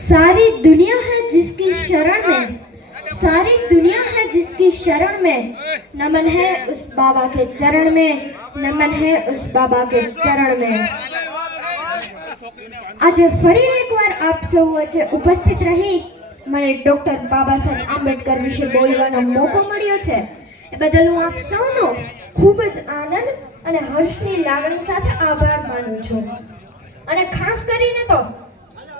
सारी दुनिया है जिसकी शरण में, सारी दुनिया है जिसकी शरण में, नमन है उस बाबा के चरण में, नमन है उस बाबा के चरण में। आज ફરી એકવાર આપ સૌ વચ્ચે ઉપસ્થિત રહી મને ડોક્ટર બાબા સાહેબ આંબેડકર વિશે બોલવાનો મોકો મળ્યો છે એ બદલ હું આપ સૌનો ખૂબ જ આનંદ અને હર્ષની લાગણી સાથે આભાર માનું છું। અને ખાસ કરીને તો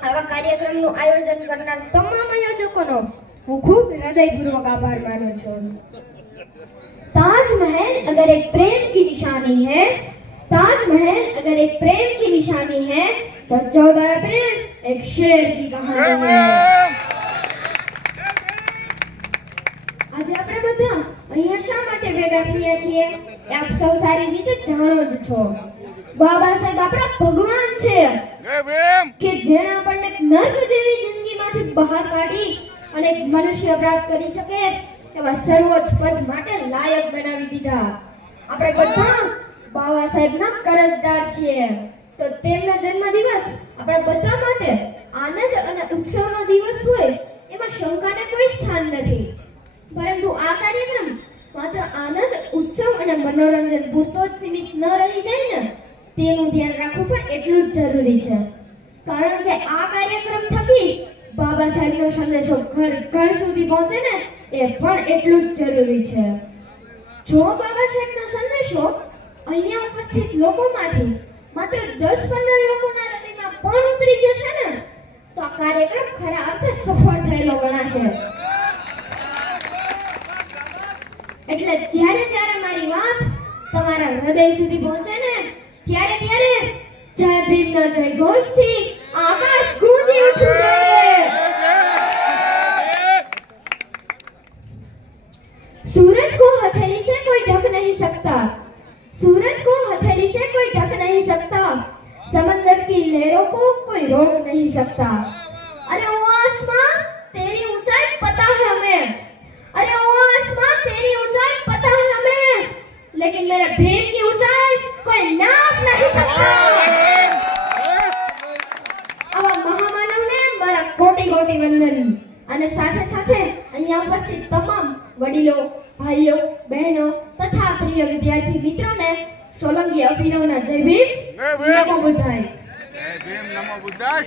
આવા કાર્યક્રમનું આયોજન કરનાર તમામ આયોજકોનો હું ખૂબ હૃદયપૂર્વક આભાર માનું છું। ताजमहल अगर एक प्रेम की निशानी है, ताजमहल अगर एक प्रेम की निशानी है, तो 14 अप्रैल एक शेर की कहानी है। आज આપણે બધા અહીંયા શા માટે ભેગા થયા છીએ એ આપ સૌ સારી રીતે જાણો જ છો। બાબા સાહેબ આપણા ભગવાન છે કે જેણે આપણને નર્ક જેવી જિંદગીમાંથી બહાર કાઢી અને એક મનુષ્ય પ્રાપ્ત કરી શકે એવા સર્વોચ્ચ પદ માટે લાયક બનાવી દીધા। આપણે બધા બાબા સાહેબના કરજદાર છીએ, તો તેમનો જન્મદિવસ આપણા બધા માટે આનંદ અને ઉત્સવનો દિવસ હોય એમાં શંકાને કોઈ સ્થાન નથી। પરંતુ આ કાર્યક્રમ માત્ર આનંદ, ઉત્સવ અને મનોરંજન પૂરતો જ સીમિત ન રહી જાય ને તેનું ધ્યાન રાખવું પણ એટલું જ જરૂરી છે, કારણ કે આ કાર્યક્રમ થકી બાબા સાહેબનો સંદેશો ઘર ઘર સુધી પહોંચે ને એ પણ એટલું જ જરૂરી છે। જો બાબા સાહેબનો સંદેશો અહીંયા ઉપસ્થિત લોકોમાંથી માત્ર 10-15 લોકોના હૃદયમાં પણ ઉતરી જશે ને તો આ કાર્યક્રમ ખરા અર્થે સફળ થયેલો ગણાશે। એટલે જ્યારે મારી વાત તમારા હૃદય સુધી પહોંચે ને ત્યારે જય ભીમના જય ઘોષથી આકાશ ગૂંજી ઉઠવું જોઈએ। सूरज को हथेली से कोई ढक नहीं सकता, सूरज को हथेली से कोई ढक नहीं सकता, समंदर की लहरों को कोई रोक नहीं सकता। अरे ओ आसमां तेरी ऊंचाई पता है हमें, अरे ओ आसमां तेरी ऊंचाई पता है हमें, लेकिन मेरे भीम की ऊंचाई कोई नाप नहीं सकता। આવા મહામાનવને મારા કોટી કોટી વંદન। અને સાથે સાથે અહીંયા ઉપસ્થિત તમામ વડીલો, ભાઈઓ, બહેનો તથા પ્રિય વિદ્યાર્થી મિત્રોને સોલંકી અભિનવના જય ભીમ, નમો બુદ્ધાય। જય ભીમ, નમો બુદ્ધાય।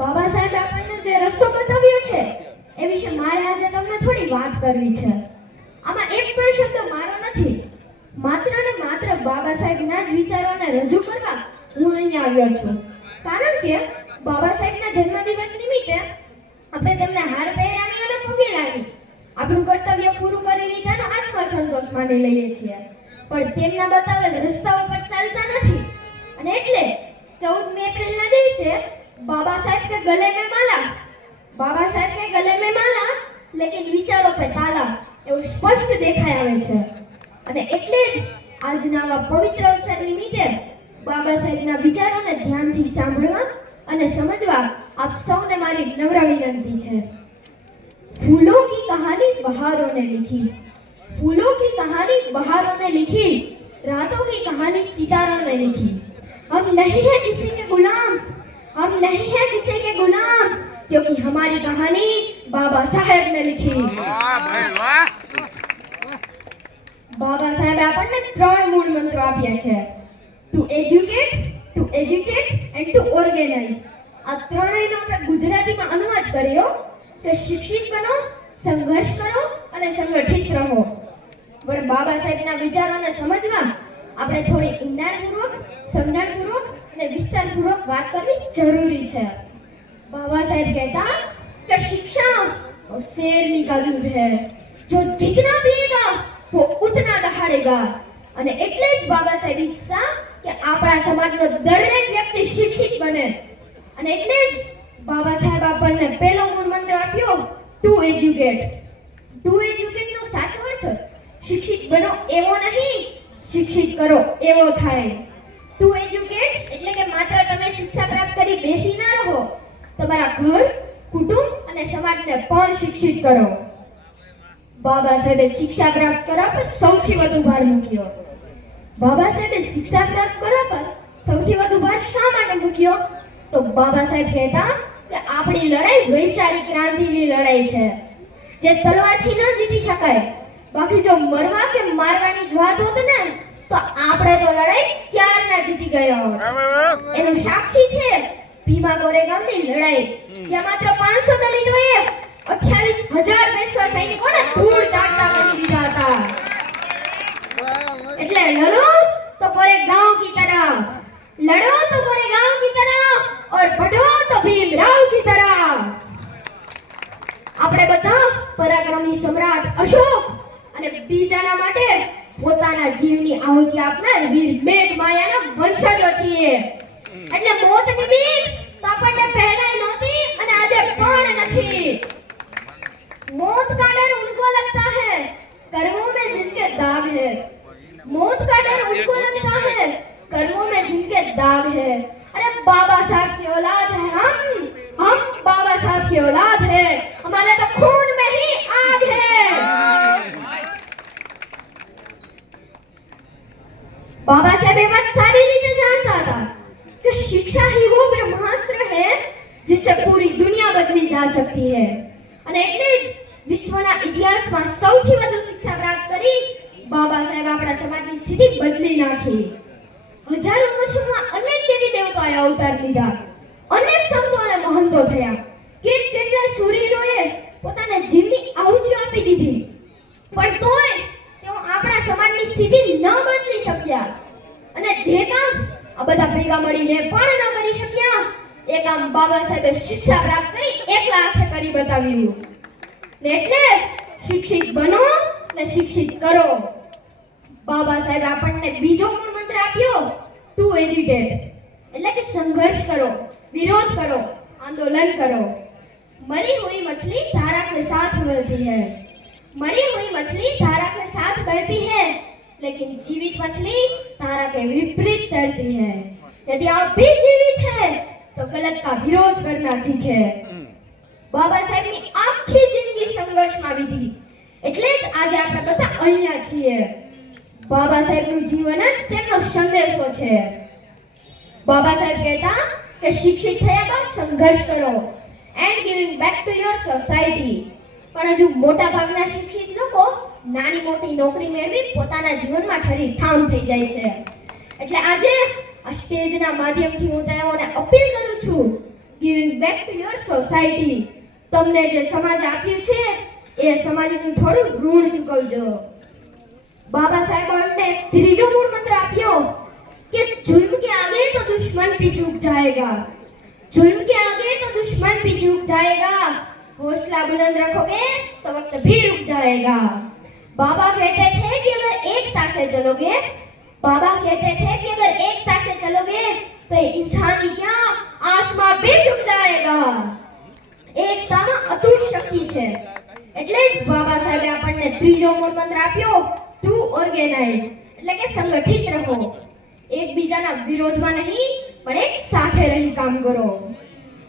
બાબા સાહેબ આપણને જે રસ્તો બતાવ્યો છે એ વિશે મારે આજે તમને થોડી વાત કરવી છે। આમાં એક પણ શબ્દ મારો નથી, માત્ર ને માત્ર બાબા સાહેબના જ વિચારોને રજૂ કરવા હું અહીંયા આવ્યો છું, કારણ કે બાબા સાહેબના જન્મદિવસ નિમિત્તે આપણે તેમને હાર પહેરાવી અને પગે લાગી આપણું કર્તવ્ય પૂરું કરી લીધાનો આત્મસંતોષ માની લઈએ છીએ, પણ તેમના બતાવેલ રસ્તાઓ પર ચાલતા નથી। અને એટલે 14 એપ્રિલના દિવસે बाबा साहब के गले में माला, बाबा साहब के गले में माला लेकिन विचारों पे ताला એવું સ્પષ્ટ દેખાઈ આવે છે। અને એટલે જ આજના આ પવિત્ર અવસર નિમિત્તે બાબા સાહેબના વિચારોને ધ્યાનથી સાંભળવા અને સમજવા આપ સૌને મારી નમ્ર વિનંતી છે। फूलों की कहानी बहारों ने लिखी, फूलों की कहानी बहारों ने लिखी, रातों की कहानी सितारों ने लिखी। हम नहीं है किसी के गुलाम, हम नहीं है किसी के गुलाम, क्योंकि हमारी कहानी बाबा साहेब ने लिखी। વાહ ભાઈ વાહ। બાબા સાહેબે આપણને 3 મૂળ મંત્રો આપ્યા છે, to educate, to educate and to organise. આ ત્રણેયનો આપણે ગુજરાતીમાં અનુવાદ કર્યો કે શિક્ષિત બનો, સંઘર્ષ કરો અને સંગઠિત રહો। પણ બાબા સાહેબના વિચારોને સમજવા આપણે થોડી ઊંડાણપૂર્વક, સમજણપૂર્વક અને વિસ્તારપૂર્વક વાત કરવી જરૂરી છે। बाबा साहेब कहता कि शिक्षा वो शेरनी का दूध है, जो जितना पिएगा वो उतना दहाड़ेगा। અને એટલે જ બાબા સાહેબ ઈચ્છતા કે આપણા સમાજનો દરેક વ્યક્તિ શિક્ષિત બને, અને એટલે જ બાબા સાહેબ આપણને પહેલો મૂળ મંત્ર આપ્યો ટુ એજ્યુકેટ। ટુ એજ્યુકેટનો સાચો અર્થ શિક્ષિત બનો એવો નહીં, શિક્ષિત કરો એવો થાય। ટુ એજ્યુકેટ એટલે કે માત્ર તમે શિક્ષા પ્રાપ્ત કરી બેસી ના રહો, તમારા ઘર, કુટુંબ અને સમાજને પણ શિક્ષિત કરો। બાબા સાહેબે શિક્ષા પ્રાપ્ત કરવા પર સૌથી વધુ ભાર મૂક્યો। બાબા સાહેબે શિક્ષા પ્રાપ્ત કરવા પર સૌથી વધુ ભાર શા માટે મૂક્યો? તો બાબા સાહેબ કહેતા કે આપણી લડાઈ વૈચારિક ક્રાંતિની લડાઈ છે, જે તલવારથી ન જીતી શકાય. બાકી જો મરવા કે મારવાની જ વાત હોત ને તો આપણે તો લડાઈ ક્યારના જીતી ગયા હોત. એનું સાક્ષી છે ભીમા ગોરેગામની લડાઈ, જ્યાં માત્ર 500 દલિતોએ 28,000 પેશવા સૈનિકોને ધૂળ ચાટતા કરી દીધા હતા. એટલે લડો તો ગોરેગાંવ की तरह, लड़ो तो गोरेगांव की तरह और बढ़ो तो भीमराव की तरह. આપણે બધા પરાક્રમી સમ્રાટ અશોક અને બીજાના માટે પોતાના જીવની આહુતિ આપનાર વીર મેઘમાયાના વંશજો છીએ. એટલે મોતની બીક તો આપણને પહેલાય નહોતી અને આજે પણ નથી. मौत का डर उनको लगता है कर्मों में जिनके दाग है, मौत का डर उनको लगता है कर्मों में जिनके दाग है. अरे बाबा साहब की औलाद है हम बाबा साहब की औलाद है, हमारे तो खून में ही आग है. बाबा साहब ये बात सारी रीते जानता था कि शिक्षा ही वो ब्रह्मास्त्र है जिससे पूरी दुनिया बदली जा सकती है. અને એટલે જ વિશ્વના ઇતિહાસમાં સૌથી વધુ શિક્ષા પ્રાપ્ત કરી બાબા સાહેબ આપણા સમાજની સ્થિતિ બદલી નાખી. હજારો વર્ષોમાં અનેક દેવી દેવતાઓએ અવતાર લીધા, અનેક સંતો અને મહંતો થયા, કેટલાય સૂર્યોએ પોતાના જીવની આહુતિઓ આપી દીધી, પણ તોય તેઓ આપણા સમાજની સ્થિતિ ન બદલી શક્યા. અને જે કામ આ બધા ભેગા મળીને પણ ન કરી શક્યા, એ કામ બાબા સાહેબે શિક્ષા પ્રાપ્ત કરી એકલા હાથે કરી બતાવ્યું. એટલે શિક્ષિત બનો ને શિક્ષિત કરો. બાબા સાહેબ આપણને બીજો પણ મંત્ર આપ્યો, ટુ એજિટેટ, એટલે કે સંઘર્ષ કરો, વિરોધ કરો, આંદોલન કરો. મરી हुई मछली धारा के साथ बहती है, मरी हुई मछली धारा के साथ बहती है, लेकिन जीवित मछली धारा के विपरीत तैरती है. यदि आप भी जीवित हैं तो गलत का विरोध करना सीखे. બાબા સાહેબની આખી જિંદગી સંઘર્ષમાં વીતી, એટલે જ આજે આપણે બધા અહીંયા છીએ. બાબા સાહેબનું જીવન જ તેમનો સંદેશો છે. બાબા સાહેબ કહેતા કે શિક્ષિત થયા બાદ સંઘર્ષ કરો and giving back to your society. પણ હજુ મોટા ભાગના શિક્ષિત લોકો નાની મોટી નોકરી મેળવી પોતાના જીવનમાં ઠરી ઠામ થઈ જાય છે. એટલે આજે આ સ્ટેજના માધ્યમથી હું તેઓને અપીલ કરું છું, giving back to your society. તમને જે સમાજ આપ્યું છે એ સમાજનું થોડું ઋણ ચૂકવજો. બાબા સાહેબ અમને ત્રીજો મૂળ મંત્ર આપ્યો कि जुल्म के आगे तो दुश्मन भी झुक जाएगा, जुल्म के आगे तो दुश्मन भी झुक जाएगा, हौसला बुलंद रखोगे तो वक्त भी रुक जाएगा. बाबा कहते थे कि अगर एकता से चलोगे, बाबा कहते थे कि अगर एकता से चलोगे तो इंसानी क्या आसमान भी झुक जाएगा. એકતામાં અતૂટ શક્તિ છે. એટલે જ બાબા સાહેબે આપણને ત્રીજો મૂળ મંત્ર આપ્યો, ટુ ઓર્ગેનાઇઝ, એટલે કે સંગઠિત રહો. એકબીજાના વિરોધમાં નહીં પણ એક સાથે રહી કામ કરો.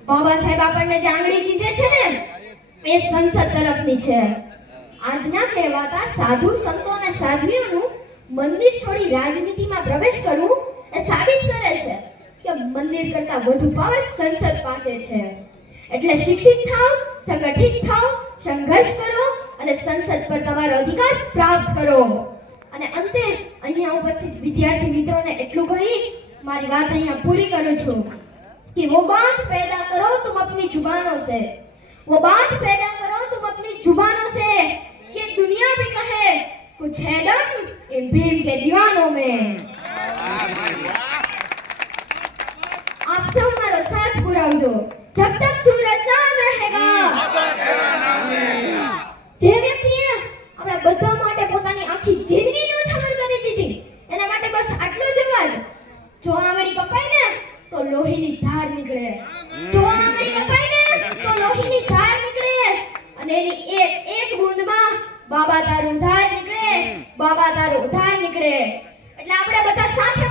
બાબા સાહેબ આપણને જે આંગળી ચીંધે છે ને એ સંસદ તરફની છે. આજના કહેવાતા સાધુ સંતો અને સાધ્વીઓનું મંદિર છોડી રાજનીતિમાં પ્રવેશ કરવું એ સાબિત કરે છે કે મંદિર કરતા વધુ પાવર સંસદ પાસે છે. એટલે શિક્ષિત થાઓ, સંગઠિત થાઓ, સંઘર્ષ કરો અને સંસદ પર તમારો અધિકાર પ્રાપ્ત કરો. અને અંતે અહીંયા ઉપસ્થિત વિદ્યાર્થી મિત્રોને એટલું કહી મારી વાત અહીંયા પૂરી કરું છું कि वो बात पैदा करो तुम अपनी जुबानों से, वो बात पैदा करो तुम अपनी जुबानों से कि दुनिया भी कहे कुछ है दम इन भीम के दीवानों में. आप सब मारो साथ पुरावજો जब तक सूरज चांद रहेगा. જે વ્યક્તિએ આપણા બધા માટે પોતાની આખી જિંદગી ન્યોછાવર કરી દીધી એના માટે બસ આટલો જ અવાજ. જો આંગળી કપાય ને તો લોહીની ધાર નીકળે, જો આંગળી કપાય ને તો લોહીની ધાર નીકળે અને એની એક બૂંદમાં બાબા તારું ધાર નીકળે, બાબા તારું ધાર નીકળે. એટલે આપણે બધા સાથે